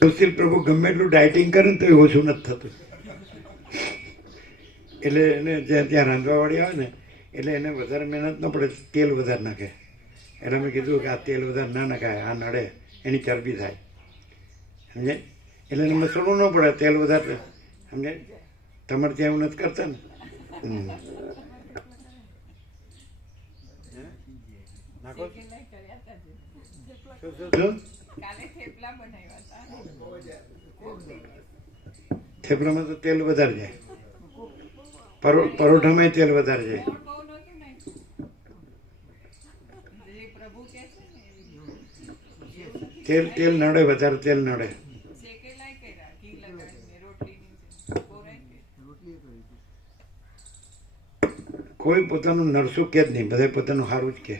સુશીલ પ્રભુ ગમે એટલું ડાયટિંગ કરે ને તો એ ઓછું નથી થતું. એટલે એને જ્યાં ત્યાં રાંધવાવાળી આવે ને, એટલે એને વધારે મહેનત ન પડે, તેલ વધારે નાખે. એટલે મેં કીધું કે આ તેલ વધારે ના નાખાય, આ નડે, એની ચરબી થાય. સમજે એટલે એમને મસળવું ન પડે તેલ વધારે સમજે? તમારે ત્યાં એવું નથી કરતા ને. થેપલામાં તો તેલ વધારે જાય. પરો પરોઠામાં તેલ વધારે જાય. તેલ તેલ નડે, વધારે તેલ નડે. કોઈ પોતાનું નરસું કે જ નહીં બધા પોતાનું સારું જ કે.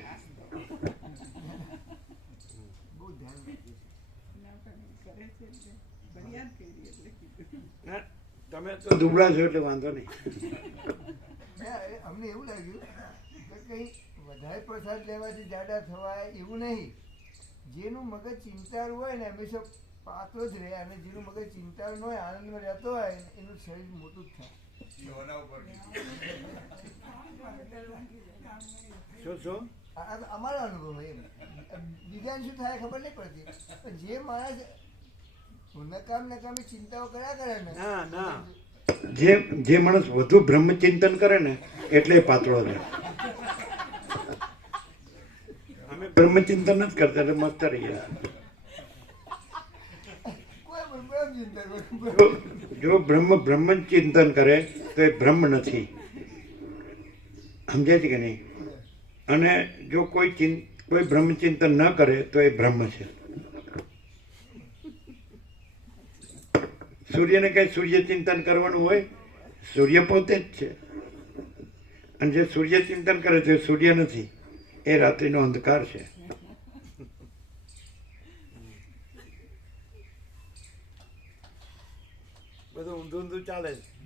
તમે તો દુબળા છો એટલે વાંધો નહીં. અમને એવું લાગ્યું કે કંઈ વધારે પ્રસાદ લેવાથી જાડા થવાય એવું નહીં. જેનું મગજ ચિંતારું હોય ને હંમેશા પાતળો જ રહે અને જેનું મગજ ચિંતારું ન હોય આનંદમાં રહેતો હોય એનું શરીર મોટું જ થાય. શું અમારો અનુભવ એમ. બીજાને શું થાય ખબર નહીં પડતી. પણ જે માણસ નકામ નકામી ચિંતાઓ કર્યા કરે ને ના ના. જે જે માણસ વધુ બ્રહ્મચિંતન કરે ને એટલે પાતળો રહે અમે બ્રહ્મચિંતન જ કરતા એટલે મસ્ત રહીએ. જો બ્રહ્મ બ્રહ્મ ચિંતન કરે તો એ બ્રહ્મ નથી. સમજે છે કે નહીં? અને જો કોઈ ચિંત કોઈ બ્રહ્મચિંતન ન કરે તો એ બ્રહ્મ છે. સૂર્યને કંઈ સૂર્ય ચિંતન કરવાનું હોય સૂર્ય પોતે જ છે. અને જે સૂર્ય ચિંતન કરે છે એ સૂર્ય નથી. એ રાત્રિનો અંધકાર છે. બધું ઊંધું ઊંધું ચાલે છે.